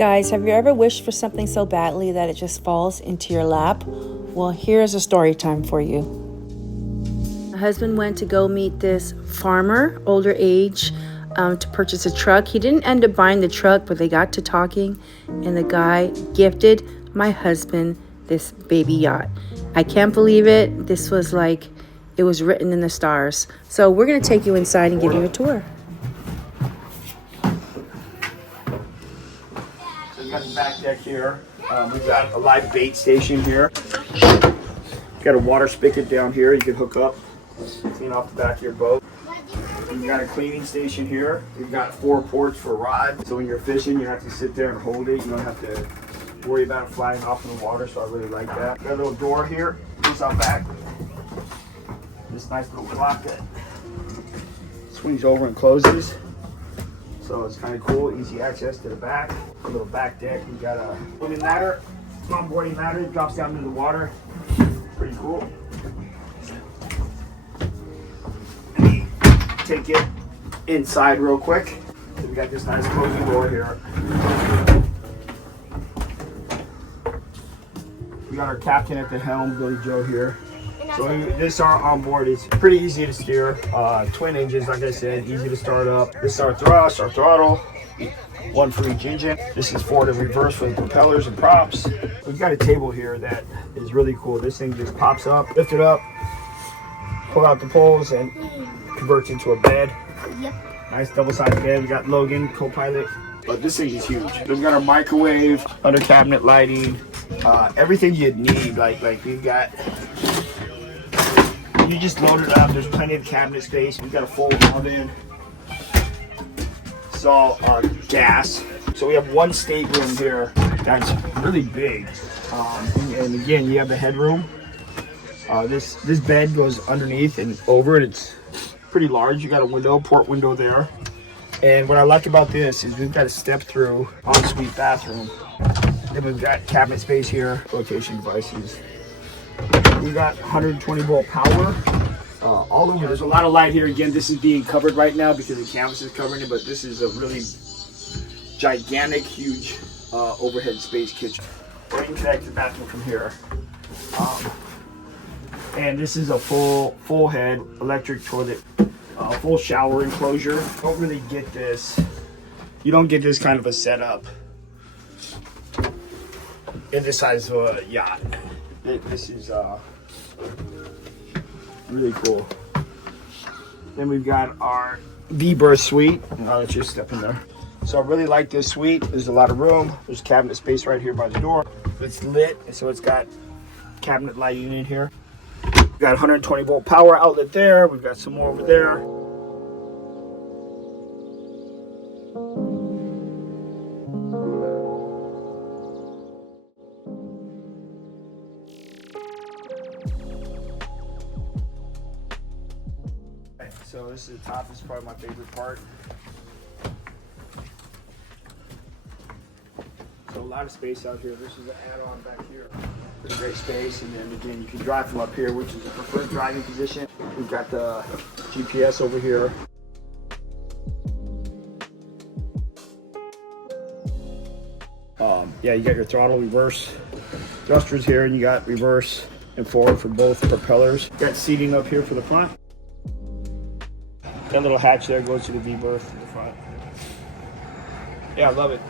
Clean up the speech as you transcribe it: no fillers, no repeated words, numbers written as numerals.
Guys, have you ever wished for something so badly that it just falls into your lap? Well, here's a story time for you. My husband went to go meet this farmer, older age, to purchase a truck. He didn't end up buying the truck, but they got to talking, and the guy gifted my husband this baby yacht. I can't believe it. This was like it was written in the stars. So we're going to take you inside and give you a tour. We got the back deck here. We've got a live bait station here. Got a water spigot down here you can hook up, clean off the back of your boat. We've got a cleaning station here. We've got 4 ports for rods. So when you're fishing, you have to sit there and hold it. You don't have to worry about it flying off in the water, so I really like that. Got a little door here, goes out back. This nice little clock that swings over and closes. So it's kind of cool, easy access to the back. A little back deck. We got a swimming ladder, onboarding ladder. It drops down into the water. Pretty cool. Take it inside real quick. So we got this nice cozy door here. We got our captain at the helm, Billy Joe here. So this our onboard is pretty easy to steer. Twin engines, like I said, easy to start up. This is our thrust, our throttle, one for each engine. This is forward and reverse for the propellers and props. We've got a table here that is really cool. This thing just pops up, lift it up, pull out the poles, and converts into a bed. Yep. Nice double-sided bed. We got Logan, co-pilot. But this thing is huge. We've got our microwave, under cabinet lighting, everything you'd need. Like we've got. You just load it up. There's plenty of cabinet space. We've got a full oven. It's all gas. So we have one stateroom here that's really big. And again, you have the headroom. This bed goes underneath and over it. It's pretty large. You got a window, port window there. And what I like about this is we've got a step through ensuite bathroom. Then we've got cabinet space here, rotation devices. We got 120 volt power all over. There's a lot of light here. Again, this is being covered right now because the canvas is covering it, but this is a really gigantic, huge overhead space kitchen. We can connect the bathroom from here. And this is a full head electric toilet, full shower enclosure. Don't really get this. You don't get this kind of a setup in this size of a yacht. This is really cool. Then we've got our V-berth suite. I'll let you step in there. So I really like this suite. There's a lot of room. There's cabinet space right here by the door. It's lit, so it's got cabinet lighting in here. We've got 120 volt power outlet there. We've got some more over there. So this is the top. This is probably my favorite part. So a lot of space out here. This is an add-on back here. Pretty great space. And then again, you can drive from up here, which is the preferred driving position. We've got the GPS over here. Yeah, you got your throttle, reverse thrusters here, and you got reverse and forward for both propellers. Got seating up here for the front. That little hatch there goes to the V-berth in the front. Yeah, I love it.